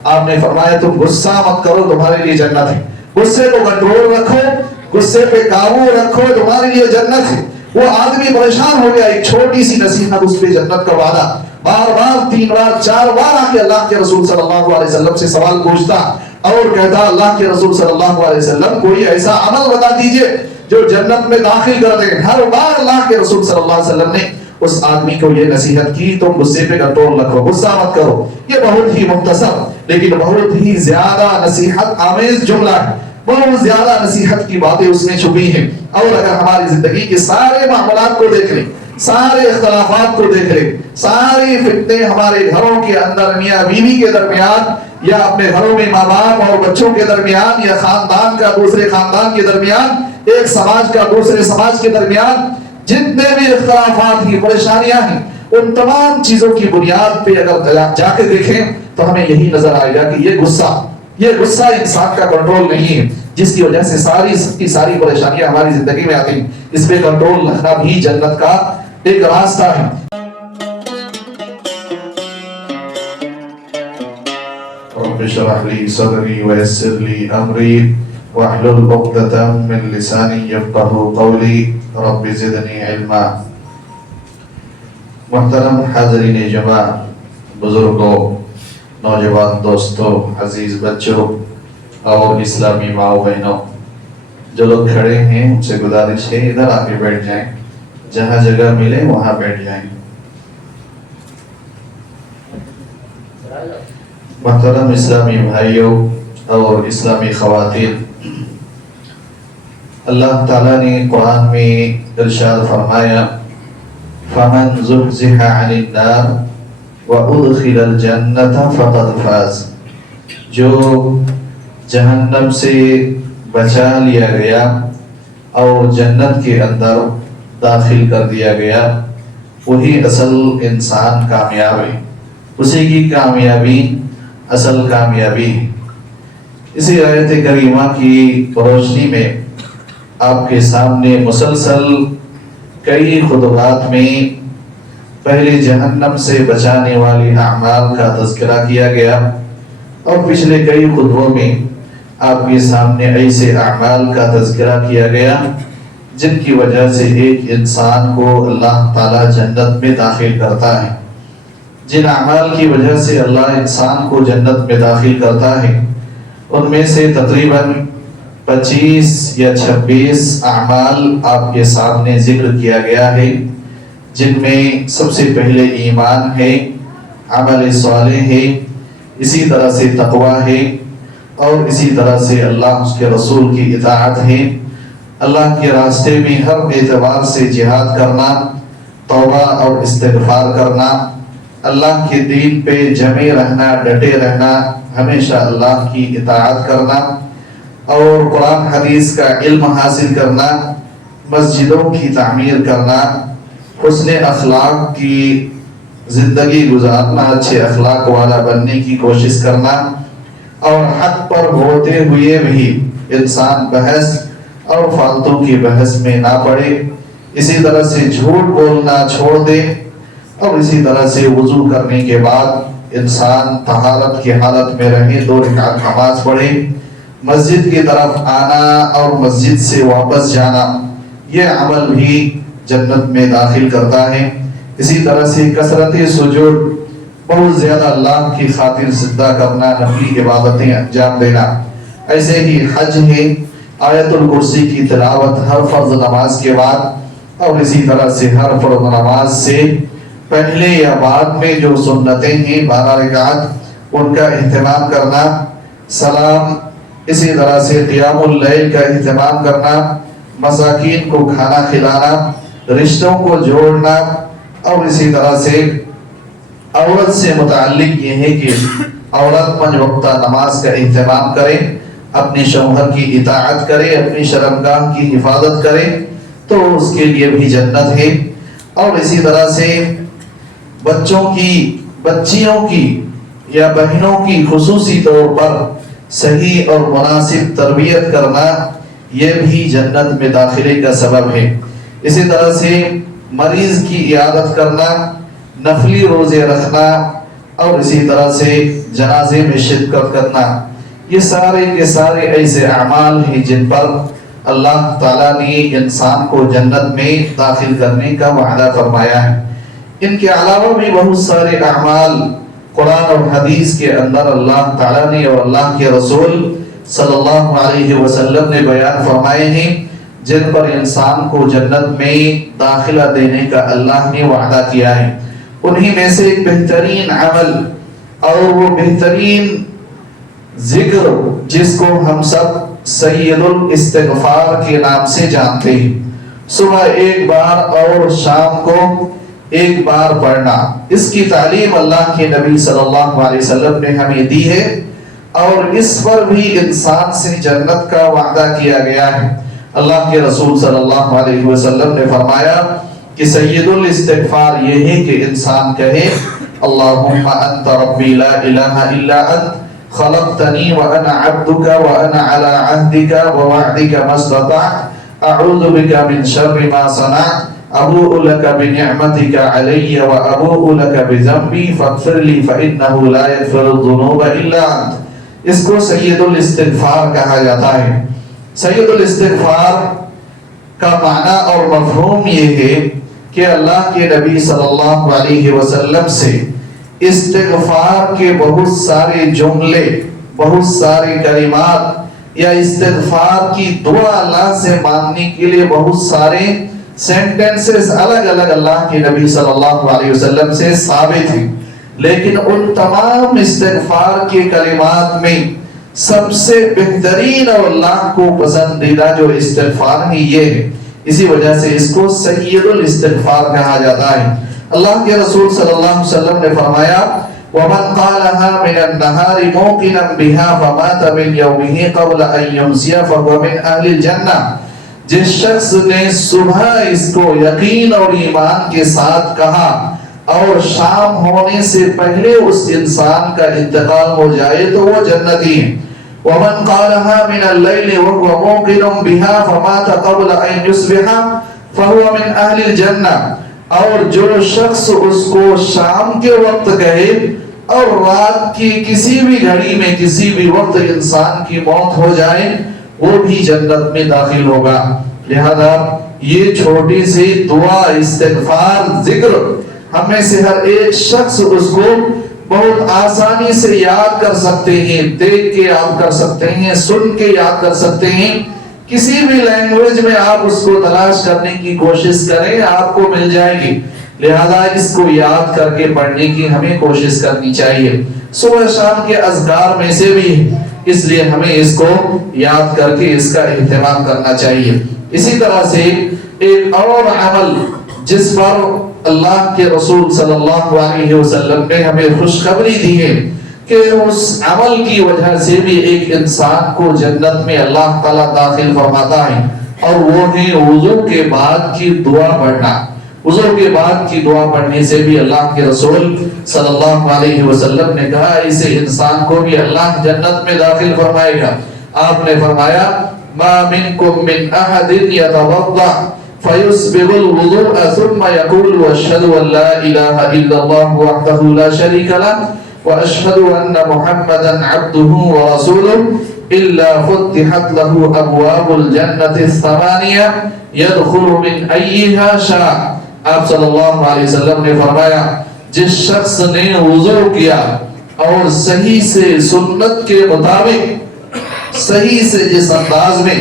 آپ نے فرمایا تم غصہ مت کرو تمہارے لیے جنت ہے، غصے کو کنٹرول رکھو، غصے پہ قابو رکھو تمہارے لیے جنت ہے۔ وہ آدمی پریشان ہو گیا، ایک چھوٹی سی نصیحت اس پہ جنت کا وعدہ، بار بار 3 بار 4 بار آ کے اللہ کے رسول صلی اللہ علیہ وسلم سے سوال پوچھتا اور کہتا اللہ کے رسول صلی اللہ علیہ وسلم کوئی ایسا عمل بتا دیجئے جو جنت میں داخل کر دے۔ ہر بار اللہ کے رسول صلی اللہ علیہ وسلم نے اس آدمی کو یہ نصیحت کی تم غصے پہ کنٹرول رکھو، غصہ مت کرو۔ یہ بہت ہی مختصر لیکن بہت ہی زیادہ نصیحت آمیز جملہ ہے، بہت زیادہ نصیحت کی باتیں اس میں چھپی ہیں۔ اور اگر ہماری زندگی کے سارے معاملات کو دیکھ لیں، سارے اختلافات کو دیکھ لیں، ساری فتنے ہمارے گھروں کے اندر میاں بیوی کے درمیان یا اپنے گھروں میں ماں باپ اور بچوں کے درمیان یا خاندان کا دوسرے خاندان کے درمیان، ایک سماج کا دوسرے سماج کے درمیان جتنے بھی اختلافات ہیں پریشانیاں ہیں، ان تمام چیزوں کی بنیاد پہ اگر جا کے دیکھیں تو ہمیں یہی نظر آئے گا کہ یہ غصہ انسان کا کنٹرول نہیں ہے، جس کی وجہ سے ساری پریشانیاں ہماری زندگی میں آتی ہیں۔ اس پہ کنٹرول رکھنا بھی جنت کا ایک راستہ ہے۔ رب اشرح لي صدري ويسر لي أمري واحلل عقدة من لساني يفقهوا قولي رب زدني علما۔ محترم حاضرین جمع، بزرگوں، نوجوان دوستوں، عزیز بچوں اور اسلامی ماؤں بہنوں، جو لوگ کھڑے ہیں ان سے گزارش ہے ادھر آ کے بیٹھ جائیں، جہاں جگہ ملے وہاں بیٹھ جائیں۔ محترم اسلامی بھائیوں اور اسلامی خواتین، اللہ تعالیٰ نے قرآن میں ارشاد فرمایا فَمَنْ زُحْزِحَ عَنِ النَّارِ وَأُدْخِلَ الْجَنَّةَ فَقَدْ فَازَ، جو جہنم سے بچا لیا گیا اور جنت کے اندر داخل کر دیا گیا، وہی اصل انسان کامیاب ہے، اسی کی کامیابی اصل کامیابی ہے۔ اسی آیت کریمہ کی روشنی میں آپ کے سامنے مسلسل کئی خطبات میں پہلے جہنم سے بچانے والی اعمال کا تذکرہ کیا گیا، اور پچھلے کئی خطبوں میں آپ کے سامنے ایسے اعمال کا تذکرہ کیا گیا جن کی وجہ سے ایک انسان کو اللہ تعالیٰ جنت میں داخل کرتا ہے۔ جن اعمال کی وجہ سے اللہ انسان کو جنت میں داخل کرتا ہے ان میں سے تقریباً 25 یا 26 اعمال آپ کے سامنے ذکر کیا گیا ہے، جن میں سب سے پہلے ایمان ہے، عمل صالح ہے، اسی طرح سے تقوی ہے، اور اسی طرح سے اللہ اس کے رسول کی اطاعت ہے، اللہ کے راستے میں ہر اعتبار سے جہاد کرنا، توبہ اور استغفار کرنا، اللہ کے دین پہ جمے رہنا، ڈٹے رہنا، ہمیشہ اللہ کی اطاعت کرنا، اور قرآن حدیث کا علم حاصل کرنا، مسجدوں کی تعمیر کرنا، حسن اخلاق کی زندگی گزارنا، اچھے اخلاق والا بننے کی کوشش کرنا، اور حق پر ہوتے ہوئے بھی انسان بحث اور فالتو کی بحث میں نہ پڑے، اسی طرح سے جھوٹ بولنا چھوڑ دے، اور اسی طرح سے وضو کرنے کے بعد انسان طہارت کی حالت میں رہے، 2 رکعت نماز پڑھے، مسجد کی طرف آنا اور مسجد سے واپس جانا، یہ عمل بھی جنت میں داخل کرتا ہے۔ اسی طرح سے کثرت سجود، بہت زیادہ اللہ کی خاطر سجدہ کرنا، نفلی عبادتیں انجام دینا۔ ایسے ہی حج ہے، آیت الکرسی کی تلاوت ہر فرض نماز کے بعد، اور اسی طرح سے ہر فرض نماز سے پہلے یا بعد میں جو سنتیں ہیں 12 رکعت، ان کا اہتمام کرنا، سلام، اسی طرح سے قیام اللیل کا اہتمام کرنا، مساکین کو کھانا کھلانا، رشتوں کو جوڑنا، اور اسی طرح سے عورت سے متعلق یہ ہے کہ عورت 5 وقتہ نماز کا اہتمام کرے، اپنی شوہر کی اطاعت کرے، اپنی شرمگاہ کی حفاظت کرے، تو اس کے لیے بھی جنت ہے۔ اور اسی طرح سے بچوں کی، بچیوں کی یا بہنوں کی خصوصی طور پر صحیح اور مناسب تربیت کرنا، یہ بھی جنت میں داخلے کا سبب ہے۔ اسی طرح سے مریض کی عیادت کرنا، نفلی روزے رکھنا، اور اسی طرح سے جنازے میں شرکت کرنا، یہ سارے کے سارے ایسے اعمال ہیں جن پر اللہ تعالیٰ نے انسان کو جنت میں داخل کرنے کا وعدہ فرمایا ہے۔ ان کے علاوہ بھی بہت سارے اعمال قرآن اور حدیث کے اندر اللہ تعالیٰ نے اور اللہ کے رسول صلی اللہ علیہ وسلم نے بیان فرمائے ہیں، جن پر انسان کو جنت میں داخلہ دینے کا اللہ نے وعدہ کیا ہے۔ انہی میں سے ایک بہترین عمل اور وہ بہترین ذکر جس کو ہم سب سید الاستغفار کے نام سے جانتے ہیں، صبح ایک بار اور شام کو ایک بار پڑھنا، اس کی تعلیم اللہ کے نبی صلی اللہ علیہ وسلم نے ہمیں دی ہے، اور اس پر بھی انسان سے جنت کا وعدہ کیا گیا ہے۔ اللہ کے رسول صلی اللہ علیہ وسلم نے فرمایا کہ سید الاستغفار یہ ہے کہ انسان کہے اللہم انت ربی لا الہ الا انت خلقتنی وانا عبدک وانا علی عہدک ووعدک ما استطعت اعوذ بک من شر ما صنعت ابوء لک بنعمتک علی وابوء لک بذنبی فاغفر لی فانہ لا یغفر الذنوب الا انت۔ اس کو سید الاستغفار کہا جاتا ہے۔ سید الاستغفار کا معنی اور مفہوم یہ ہے کہ اللہ کے نبی صلی اللہ علیہ وسلم سے استغفار کے بہت سارے جملے، بہت سارے کلمات یا استغفار کی دعا اللہ سے مانگنے کے لیے بہت سارے سینٹنسز الگ الگ اللہ کے نبی صلی اللہ علیہ وسلم سے ثابت ہیں، لیکن ان تمام استغفار کے کلمات میں سب سے بہترین اور اللہ کو پسندیدہ جو استغفار ہے یہ ہے، اسی وجہ سے اس کو سید الاستغفار کہا جاتا ہے۔ اللہ کے رسول صلی اللہ علیہ وسلم نے فرمایا وَمَنْ قَالَهَا مِنَ النَّهَارِ مُوقِنًا بِهَا فَمَاتَ مِنْ يَوْمِهِ قَبْلَ أَنْ يُمْسِيَ فَهُوَ مِنْ أَهْلِ الْجَنَّةِ۔ جس شخص نے صبح اس کو یقین اور ایمان کے ساتھ کہا اور شام ہونے سے پہلے اس انسان کا انتقال ہو جائے تو وہ جنتی ہے۔ وَمَنْ قَالَهَا مِنَ اللَّيْلِ وَهُوَ مُوقِنٌ بِهَا فَمَاتَ قَبْلَ أَنْ يُصْبِحَ فَهُوَ مِنْ أَهْلِ الْجَنَّةِ۔ اور جو شخص اس کو شام کے وقت کہے اور رات کی کسی بھی گھڑی میں کسی بھی وقت انسان کی موت ہو جائے وہ بھی جنت میں داخل ہوگا۔ لہذا یہ چھوٹی سی دعا استغفار ذکر ہم میں سے ہر ایک شخص اس کو بہت آسانی سے یاد کر سکتے ہیں، دیکھ کے یاد کر سکتے ہیں، سن کے یاد کر سکتے ہیں، کسی بھی لینگویج میں آپ اس کو تلاش کرنے کی کوشش کریں آپ کو مل جائے گی۔ لہذا اس کو یاد کر کے پڑھنے کی ہمیں کوشش کرنی چاہیے۔ صبح شام کے اذکار میں سے بھی اس لیے ہمیں اس کو یاد کر کے اس کا اہتمام کرنا چاہیے۔ اسی طرح سے ایک اور عمل جس پر اللہ کے رسول صلی اللہ علیہ وسلم نے ہمیں خوشخبری دی ہے کہ اس عمل کی وجہ سے بھی ایک انسان کو جنت میں اللہ تعالیٰ داخل فرماتا ہے، اور وہ ہے وضو کے بعد کی دعا پڑھنا۔ وضو کے بعد کی دعا پڑھنے سے بھی اللہ کے رسول صلی اللہ علیہ وسلم نے کہا اسے انسان کو بھی اللہ جنت میں داخل فرمائے گا۔ آپ نے فرمایا ما منکم من احد یتوضأ فیسبغ الوضوء ثم یقول اشہد ان لا الہ الا اللہ وحدہ لا شریک لہ واشہد ان محمدا عبدہ ورسولہ الا فتحت له ابواب الجنۃ الثمانیہ يدخل من ایہا شاء۔ آپ صلی اللہ علیہ وسلم نے فرمایا جس شخص نے وضو کیا اور صحیح سے سنت کے مطابق صحیح سے جس انداز میں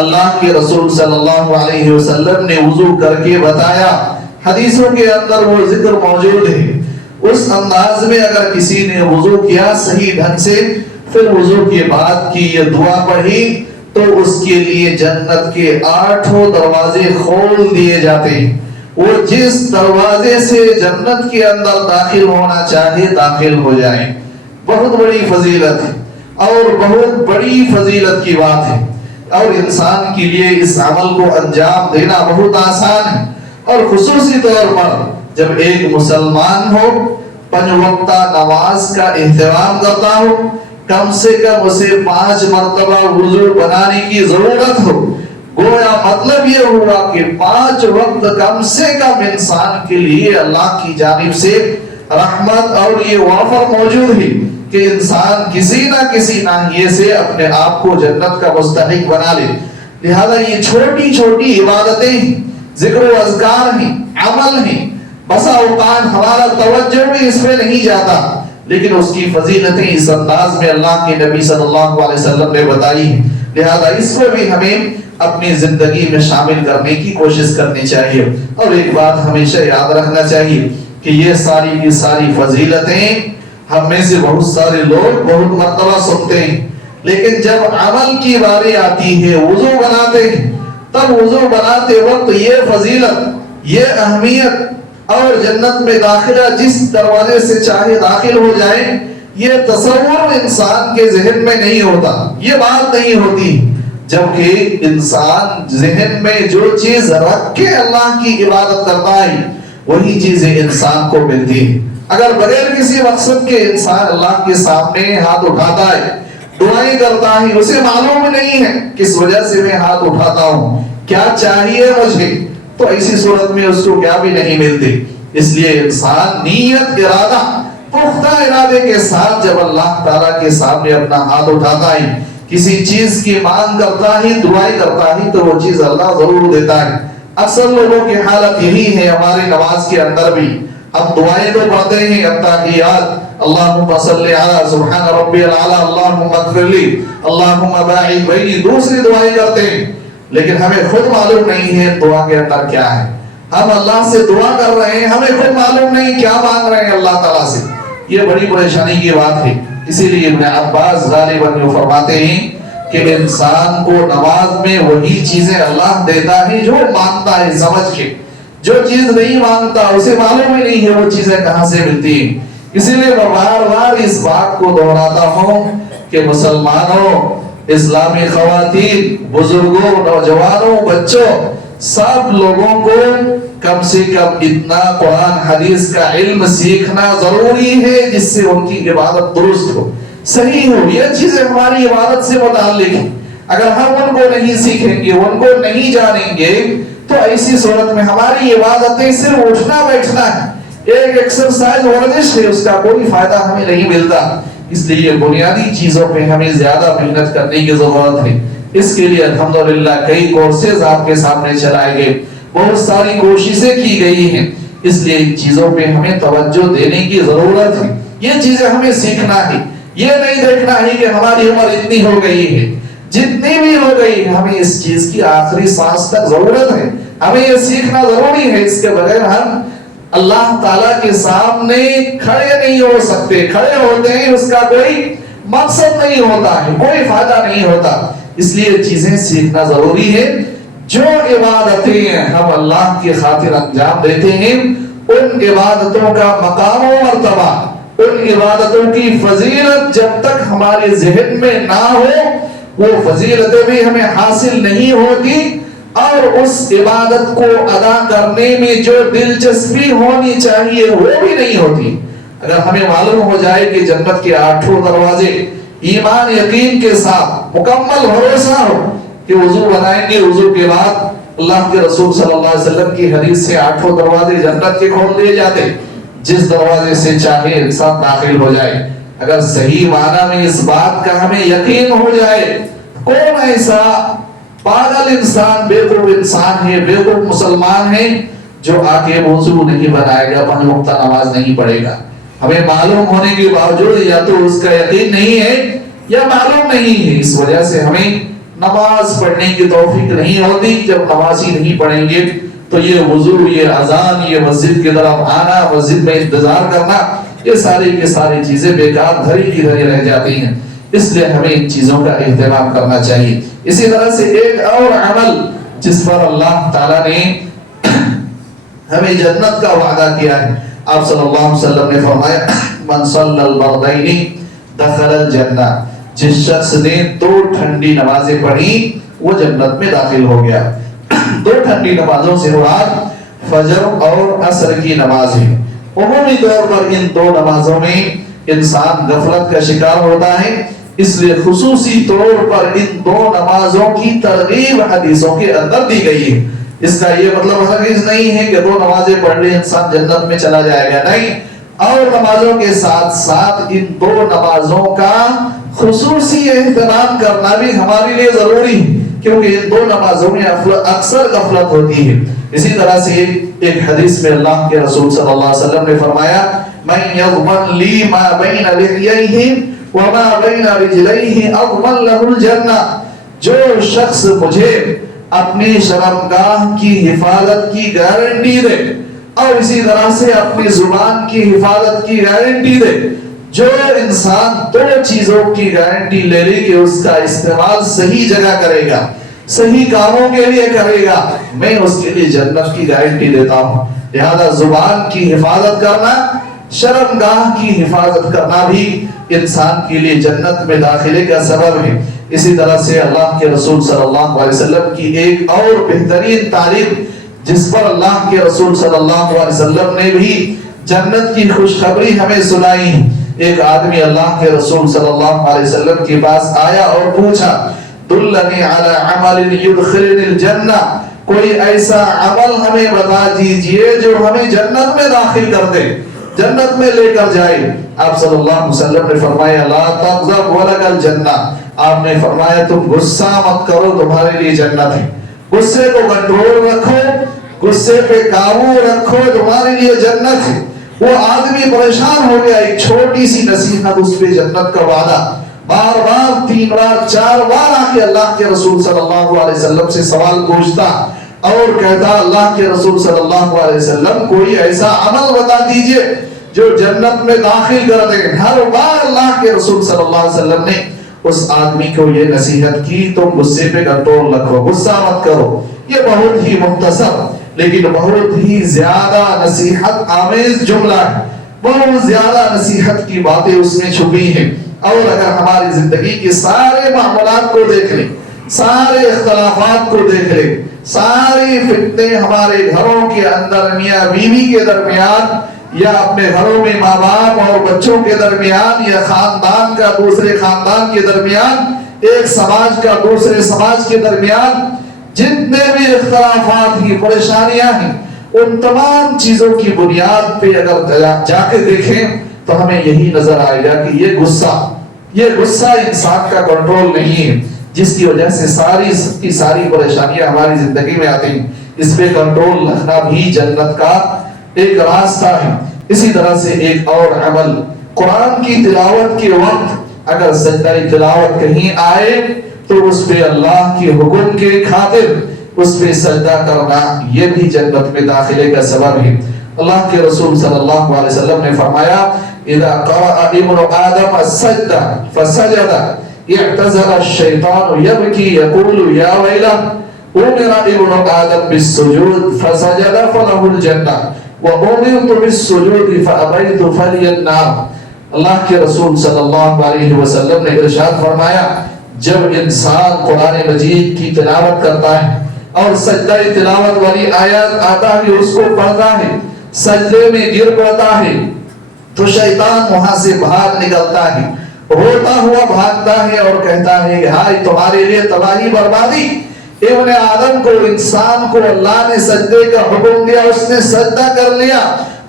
اللہ کے رسول صلی اللہ علیہ وسلم نے وضو کر کے بتایا، حدیثوں کے اندر وہ ذکر موجود ہے، اس انداز میں اگر کسی نے وضو کیا صحیح ڈھنگ سے پھر وضو کے بعد کی یہ دعا پڑھی تو اس کے لیے جنت کے 8 دروازے کھول دیے جاتے ہیں۔ وہ جس دروازے سے جنت کے اندر داخل ہونا چاہے داخل ہو جائیں۔ بہت بڑی فضیلت ہے اور بہت بڑی فضیلت کی بات ہے، اور انسان کے لیے اس عمل کو انجام دینا بہت آسان ہے، اور خصوصی طور پر جب ایک مسلمان ہو 5 وقتہ نماز کا اہتمام کرتا ہو، کم سے کم اسے 5 مرتبہ وضو بنانے کی ضرورت ہو، گویا مطلب یہ ہوا کہ 5 وقت کم سے کم انسان کے لیے اللہ کی جانب سے رحمت اور یہ وافر موجود ہے کہ انسان کسی نہ کسی ناحیے سے اپنے آپ کو جنت کا مستحق بنا لے. لہذا یہ چھوٹی چھوٹی عبادتیں ہیں، ذکر و اذکار ہیں، عمل ہیں، بسا اوقات ہمارا توجہ بھی اس میں نہیں جاتا، لیکن اس کی فضیلتیں اس انداز میں اللہ کے نبی صلی اللہ علیہ وسلم نے بتائی ہیں. لہذا اس کو بھی ہمیں اپنی زندگی میں شامل کرنے کی کوشش کرنی چاہیے. اور ایک بات ہمیشہ یاد رکھنا چاہیے کہ یہ ساری کی ساری فضیلتیں ہم میں سے بہت سارے لوگ بہت مرتبہ سنتے ہیں، لیکن جب عمل کی باری آتی ہے، وضو بناتے ہیں، تب وضو بناتے وقت یہ فضیلت، یہ اہمیت اور جنت میں داخلہ جس دروازے سے چاہے داخل ہو جائے، یہ تصور انسان کے ذہن میں نہیں ہوتا، یہ بات نہیں ہوتی. جبکہ انسان ذہن میں جو چیز رکھ کے اللہ کی عبادت کرتا ہے وہی چیزیں انسان کو ملتی ہیں. اگر بغیر کسی مقصد کے انسان اللہ کے سامنے ہاتھ اٹھاتا ہے، دعائیں کرتا ہے، اسے معلوم نہیں ہے کس وجہ سے میں ہاتھ اٹھاتا ہوں، کیا چاہیے مجھے، تو ایسی صورت میں اس کو کیا بھی نہیں ملتی. اس لیے انسان نیت، ارادہ، پختہ ارادے کے ساتھ جب اللہ تعالیٰ کے سامنے اپنا ہاتھ اٹھاتا ہے، کسی چیز کی مانگ کرتا ہے، دعائیں کرتا ہے، تو وہ چیز اللہ ضرور دیتا ہے. اکثر لوگوں کی حالت یہی ہے. ہماری نماز کے اندر بھی ہم دعائیں تو پڑھتے ہیں، التحیات، اللہم صلی علی سبحان ربی العلی، اللہم اغفر لی، اللہم باعد بینی، دوسری دعائیں کرتے ہیں، لیکن ہمیں خود معلوم نہیں ہے دعا کے اندر کیا ہے. ہم اللہ سے دعا کر رہے ہیں، ہمیں خود معلوم نہیں کیا مانگ رہے ہیں اللہ تعالیٰ سے. یہ بڑی پریشانی کی بات ہے. اسی لیے ابن عباس غالباً یہ فرماتے ہیں کہ انسان کو نماز میں وہی چیزیں اللہ دیتا ہے جو مانگتا ہے سمجھ کے. جو چیز نہیں مانگتا اسے معلوم ہی نہیں ہے وہ چیزیں کہاں سے ملتی ہیں. اسی لیے میں بار بار اس بات کو دہراتا ہوں کہ مسلمانوں، اسلامی خواتین، بزرگوں، نوجوانوں، بچوں، سب لوگوں کو کم سے کم اتنا قرآن حدیث کا علم سیکھنا ضروری ہے جس سے ان کی عبادت درست ہو، صحیح ہو. یہ چیزیں ہماری عبادت سے متعلق ہیں. اگر ہم ان کو نہیں سیکھیں گے، ان کو نہیں جانیں گے، تو ایسی صورت میں ہماری عبادتیں صرف اٹھنا بیٹھنا ہے، ایک ایکسرسائز ورزش ہے، اس کا کوئی فائدہ ہمیں نہیں ملتا. اس لیے بنیادی چیزوں پہ ہمیں زیادہ محنت کرنے کی ضرورت ہے. اس کے لیے الحمدللہ کئی کورسز آپ کے سامنے چلائے گئے، بہت ساری کوششیں کی گئی ہیں. اس لیے ان چیزوں پہ ہمیں توجہ دینے کی ضرورت ہے. یہ چیزیں ہمیں سیکھنا ہے. یہ نہیں دیکھنا ہے کہ ہماری عمر اتنی ہو گئی ہے، جتنی بھی ہو گئی، ہمیں اس چیز کی آخری سانس تک ضرورت ہے. ہمیں یہ سیکھنا ضروری ہے. اس کے بغیر ہم اللہ تعالیٰ کے سامنے کھڑے نہیں ہو سکتے. کھڑے ہوتے ہیں اس کا کوئی مقصد نہیں ہوتا ہے، کوئی فائدہ نہیں ہوتا. اس لیے چیزیں سیکھنا ضروری ہے. جو عبادتیں ہم اللہ کی خاطر انجام دیتے ہیں، ان عبادتوں کا مقام و مرتبہ، ان عبادتوں کی فضیلت جب تک ہمارے ذہن میں نہ ہو، وہ فضیلتیں بھی ہمیں حاصل نہیں ہوتی، اور اس عبادت کو ادا کرنے میں جو دلچسپی ہونی چاہیے وہ بھی نہیں ہوتی. اگر ہمیں معلوم ہو جائے کہ جنت کے 8 دروازے، ایمان یقین کے ساتھ مکمل بھروسہ ہو کہ وضو بنائیں گے، وضو کے بعد اللہ کے رسول صلی اللہ علیہ وسلم کی حدیث سے 8 دروازے جنت کے کھول دیے جاتے، جس دروازے سے چاہے انسان داخل ہو جائے. اگر صحیح معنی میں اس بات کا ہمیں یقین ہو جائے، کون ایسا پاگل انسان، بیوقوف انسان ہے، بیوقوف مسلمان ہے جو آ کے وضو نہیں بنائے گا، 5 وقتہ نماز نہیں پڑھے گا. ہمیں معلوم ہونے کے باوجود یا تو اس کا یقین نہیں ہے یا معلوم نہیں ہے. اس وجہ سے ہمیں نماز پڑھنے کی توفیق نہیں ہوتی. جب نماز ہی نہیں پڑھیں گے تو یہ وضو، یہ اذان، یہ مسجد کی طرف آنا، مسجد میں انتظار کرنا، یہ ساری کی ساری چیزیں بیکار دھری کی دھری رہ جاتی ہیں. اس لیے ہمیں ان چیزوں کا اہتمام کرنا چاہیے. اسی طرح سے ایک اور عمل جس پر اللہ تعالیٰ نے ہمیں جنت کا وعدہ کیا ہے، آپ صلی اللہ علیہ وسلم نے فرمایا من صلی البردین دخل الجنہ، جس شخص نے 2 ٹھنڈی نمازیں پڑھی وہ جنت میں داخل ہو گیا. 2 ٹھنڈی نمازوں سے مراد فجر اور عصر کی نماز ہے. عمومی طور پر ان 2 نمازوں میں انسان غفلت کا شکار ہوتا ہے، اس لیے خصوصی طور پر ان 2 نمازوں کی ترغیب حدیثوں کے اندر دی گئی ہے. اس کا یہ مطلب ہرگز نہیں ہے کہ 2 نمازیں پڑھ لے انسان جنت میں چلا جائے گا، نہیں. اور نمازوں کے ساتھ ساتھ ان دو نمازوں کا خصوصی اہتمام کرنا بھی ہمارے لیے ضروری ہے، کیونکہ ان دو نمازوں میں اکثر غفلت ہوتی ہے۔ اسی طرح سے ایک حدیث میں اللہ کے رسول صلی اللہ علیہ وسلم نے فرمایا من یضمن لی ما بین لحییہ وما بین رجلیہ اضمن لہ الجنہ، جو شخص مجھے اپنی شرمگاہ کی حفاظت کی گارنٹی دے اور اسی طرح سے اپنی زبان کی حفاظت کی گارنٹی دے، جو انسان دو چیزوں کی گارنٹی لے لے کہ اس کا استعمال صحیح جگہ کرے گا، صحیح کاموں کے لیے کرے گا، میں اس کے لیے جنت کی گارنٹی دیتا ہوں۔ لہذا زبان کی حفاظت کرنا، شرمگاہ کی حفاظت کرنا بھی انسان کے لیے جنت میں داخلے کا سبب ہے۔ اسی طرح سے اللہ کے رسول صلی اللہ علیہ وسلم کی ایک اور بہترین تعلیم جس پر اللہ کے رسول صلی اللہ علیہ وسلم نے بھی جنت کی خوشخبری ہمیں سنائی۔ ایک آدمی اللہ کے رسول صلی اللہ علیہ وسلم کے پاس آیا اور پوچھا دلنی علی عمل یدخلنی الجنہ، کوئی ایسا عمل ہمیں بتا دیجئے جو ہمیں جنت میں داخل کر دے، جنت میں لے کر جائے۔ آپ صلی اللہ علیہ وسلم نے فرمایا لا تغضب ولک الجنہ، آپ نے فرمایا تم غصہ مت کرو، تمہارے لیے جنت ہے۔ غصے کو کنٹرول رکھو، غصے پہ قابو رکھو، تمہارے لیے جنت ہے۔ وہ آدمی پریشان ہو گیا، ایک چھوٹی سی نصیحت اس پہ جنت کا وعدہ، بار بار 3 بار 4 بار آ کے اللہ کے رسول صلی اللہ علیہ وسلم سے سوال پوچھتا اور کہتا اللہ کے رسول صلی اللہ علیہ وسلم کوئی ایسا عمل بتا دیجئے جو جنت میں داخل کر دے۔ ہر بار اللہ کے رسول صلی اللہ علیہ وسلم نے اس آدمی کو یہ نصیحت کی تم غصے پہ کنٹرول رکھو، غصہ مت کرو۔ یہ بہت ہی مختصر لیکن بہت ہی زیادہ نصیحت آمیز جملہ ہے، بہت زیادہ نصیحت کی باتیں اس میں چھپی ہیں۔ اور اگر ہماری زندگی کے سارے معاملات کو دیکھ لیں، سارے اختلافات کو دیکھ لیں، ساری فتنے ہمارے گھروں کے اندر میاں بیوی کے درمیان یا اپنے گھروں میں ماں باپ اور بچوں کے درمیان یا خاندان کا دوسرے خاندان کے درمیان، ایک سماج کا دوسرے سماج کے درمیان جتنے بھی اختلافات ہی پریشانیاں ہیں، ان تمام چیزوں کی بنیاد پہ اگر جا کے دیکھیں تو ہمیں یہی نظر آئے گا کہ یہ غصہ انسان کا کنٹرول نہیں ہے، جس کی وجہ سے ساری پریشانیاں ہماری زندگی میں آتی ہیں۔ اس پہ کنٹرول رکھنا بھی جنت کا ایک راستہ ہے۔ اسی طرح سے ایک اور عمل، قرآن کی تلاوت کے وقت اگر سجدہ تلاوت کہیں آئے تو اس پہ اللہ کے حکم کے خاطر اس پہ سجدہ کرنا، یہ بھی جنت میں داخلے کا سبب ہے۔ اللہ کے رسول صلی اللہ علیہ وسلم نے فرمایا اذا قرأ ابن آدم السجدہ فسجد اعتذر الشیطان یبکی یقول یا ویلہ امر ابن آدم بالسجود فسجد فلہ الجنہ وامرت بالسجود فابیت فلی النار۔ اللہ کے رسول صلی اللہ علیہ وسلم نے ارشاد فرمایا جب انسان قرآن مجید کی تلاوت کرتا ہے اور سجدہ تلاوت والی آیات آتا ہے اس کو پڑھتا ہے، سجدے میں گر پڑتا ہے تو شیطان وہاں سے بھاگ نکلتا ہے، روتا ہوا بھاگتا ہے اور کہتا ہے ہائے تمہارے لیے تباہی بربادی۔ ابن آدم کو، انسان کو اللہ نے سجدے کا حکم دیا، اس نے سجدہ کر لیا،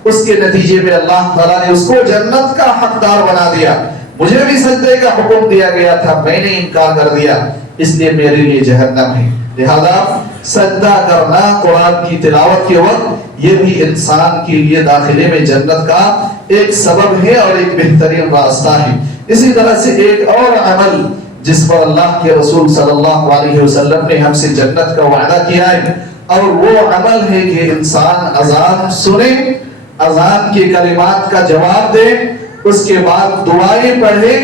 اس کے نتیجے میں اللہ تعالیٰ نے اس کو جنت کا حقدار بنا دیا۔ مجھے بھی سجدے کا حکم دیا گیا تھا، میں نے انکار کر دیا، اس لیے میرے لیے جہنم ہے۔ لہذا سجدہ کرنا قرآن کی تلاوت کے وقت یہ بھی انسان کے لیے داخلے میں جنت کا ایک سبب ہے اور ایک بہترین راستہ ہے۔ اسی طرح سے ایک اور عمل جس پر اللہ کے رسول صلی اللہ علیہ وسلم نے ہم سے جنت کا وعدہ کیا ہے اور وہ عمل ہے کہ انسان اذان سنے، اذان کے کلمات کا جواب دے، اس کے بعد دعائیں پڑھے،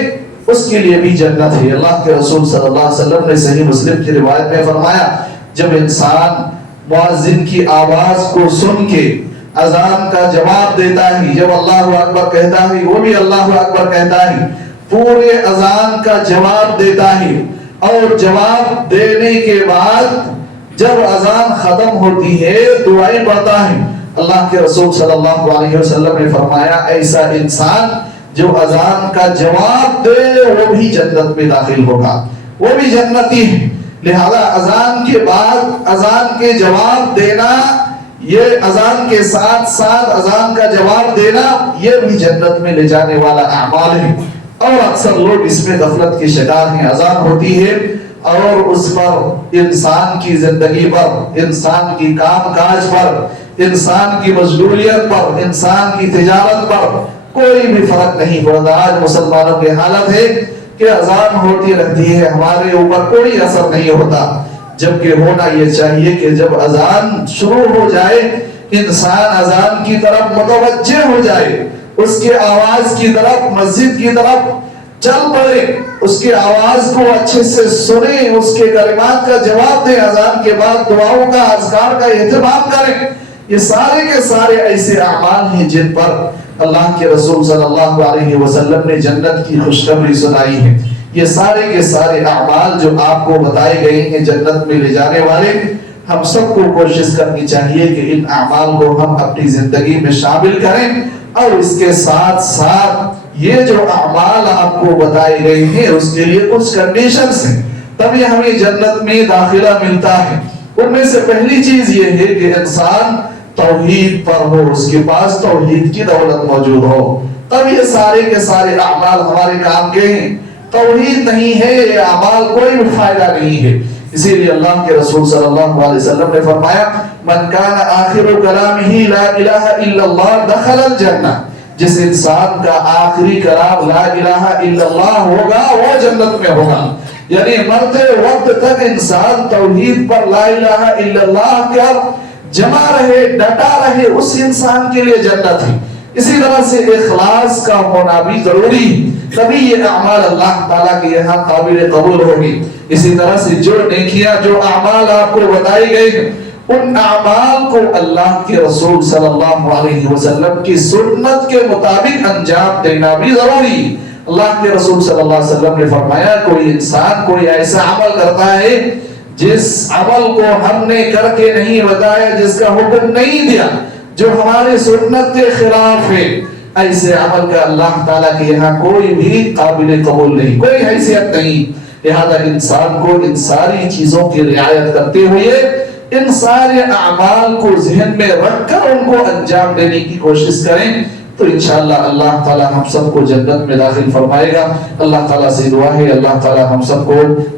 اس کے لیے بھی جنت ہے۔ اللہ کے رسول صلی اللہ علیہ وسلم نے صحیح مسلم کی روایت میں فرمایا جب انسان مؤذن کی آواز کو سن کے اذان کا جواب دیتا ہے، جب اللہ اکبر کہتا ہے وہ بھی اللہ اکبر کہتا ہے، پورے اذان کا جواب دیتا ہے اور جواب دینے کے بعد جب اذان ختم ہوتی ہے دعائیں پڑھتا ہے، اللہ کے رسول صلی اللہ علیہ وسلم نے فرمایا ایسا انسان جو اذان کا جواب دے وہ بھی جنت میں داخل ہوگا، وہ بھی جنتی ہے۔ لہذا اذان کے بعد اذان کے جواب دینا یہ اذان کے ساتھ ساتھ اذان کا جواب دینا یہ بھی جنت میں لے جانے والا اعمال ہے، اور اکثر لوگ اس میں غفلت کے شکار ہیں۔ اذان ہوتی ہے اور اس پر انسان کی زندگی پر، انسان کی کام کاج پر، انسان کی مشغولیت پر، انسان کی تجارت پر کوئی بھی فرق نہیں پڑتا۔ آج مسلمانوں کی حالت ہے کہ اذان ہوتی رہتی ہے، ہمارے اوپر کوئی اثر نہیں ہوتا، جبکہ ہونا یہ چاہیے کہ جب اذان شروع ہو جائے انسان اذان کی طرف متوجہ ہو جائے، اس کے آواز کی طرف، مسجد کی طرف چل پڑے، اس کی آواز کو اچھے سے سنیں، اس کے کلمات کا جواب دیں، اذان کے بعد دعاؤں کا، اذکار کا اہتمام کریں۔ یہ سارے کے سارے ایسے اعمال ہیں جن پر اللہ کے رسول صلی اللہ علیہ وسلم نے جنت کی خوشخبری سنائی ہے۔ یہ سارے کے سارے اعمال جو آپ کو بتائے گئے ہیں جنت میں لے جانے والے، ہم سب کو کوشش کرنی چاہیے کہ ان اعمال کو ہم اپنی زندگی میں شامل کریں، اور اس کے ساتھ ساتھ یہ جو اعمال آپ کو بتائے گئے ہیں اس کے لیے کچھ کنڈیشنز ہیں، تبھی ہمیں جنت میں داخلہ ملتا ہے۔ ان میں سے پہلی چیز یہ ہے کہ انسان توحید پر ہو، اس کے پاس توحید کی دولت موجود ہو، تب یہ سارے کے سارے اعمال ہمارے کام کے ہیں۔ توحید نہیں ہے یہ اعمال کوئی بھی فائدہ نہیں ہے۔ اسی لیے اللہ کے رسول صلی اللہ علیہ وسلم نے فرمایا من کان آخر کلامہ لا الہ الا اللہ دخل الجنہ، جس انسان کا آخری کلام لا الہ الا اللہ ہوگا وہ جنت میں ہوگا۔ یعنی مرتے وقت تک انسان توحید پر لا الہ الا اللہ کا جمع رہے، ڈٹا رہے، اس انسان کے لیے جنت ہے۔ اسی طرح سے اخلاص کا ہونا بھی ضروری ہے، تبھی یہ اعمال اللہ تعالیٰ کے یہاں قابل قبول ہوگی۔ اسی طرح سے جو نیکیاں، جو اعمال آپ کو بتائی گئی ہیں، ان اعمال کو اللہ کے رسول صلی اللہ علیہ وسلم کی سنت کے مطابق انجام دینا بھی ضروری ہے۔ اللہ کے رسول صلی اللہ علیہ وسلم نے فرمایا کوئی انسان کوئی ایسا عمل کرتا ہے جس عمل کو ہم نے کر کے نہیں بتایا، جس کا حکم نہیں دیا، جو ہمارے سنت کے خلاف ہے، ایسے عمل کا اللہ تعالیٰ کے یہاں کوئی بھی قابل قبول نہیں، کوئی حیثیت نہیں۔ لہذا انسان کو ان ساری چیزوں کی رعایت کرتے ہوئے ان سارے اعمال کو ذہن میں رکھ کر ان کو انجام دینے کی کوشش کریں، تو انشاءاللہ اللہ تعالیٰ ہم سب کو جنت میں داخل فرمائے گا۔ اللہ تعالیٰ سے دعا ہے اللہ تعالیٰ ہم سب کو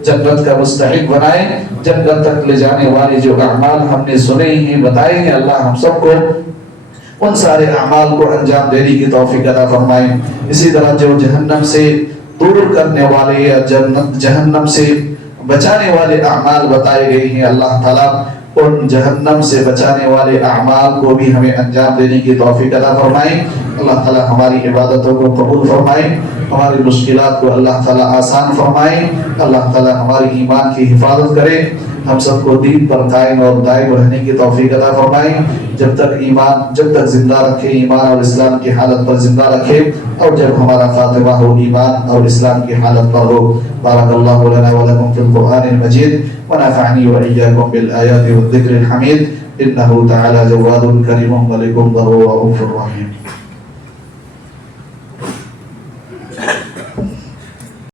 جنت کا مستحق بنائے۔ جنت تک لے جانے والے جو اعمال ہم نے سنے ہیں، بتائے ہیں، اللہ ہم سب کو ان سارے اعمال کو انجام دینے کی توفیق عطا فرمائے۔ اسی طرح جو جہنم سے دور کرنے والے یا جہنم سے بچانے والے اعمال بتائے گئے ہیں، اللہ تعالیٰ ان جہنم سے بچانے والے اعمال کو بھی ہمیں انجام دینے کی توفیق عطا فرمائے۔ اللہ تعالیٰ ہماری عبادتوں کو قبول فرمائے، ہماری مشکلات کو اللہ تعالیٰ آسان فرمائے، اللہ تعالیٰ ہماری ایمان کی حفاظت کرے، ہم سب کو دین پر قائم اور دائم رہنے کی توفیق عطا فرمائے، جب تک زندہ رکھے، ایمان اور اسلام کی حالت پر زندہ رکھے، اور جب ہمارا خاتمہ ہو ایمان اور اسلام کی حالت پر ہو۔ بارک اللہ لنا ولکم فی القرآن المجید ونفعنی وإیاکم بالآیات والذکر الحمید، انہ تعالی جواد کریم ملک بر رؤوف رحیم۔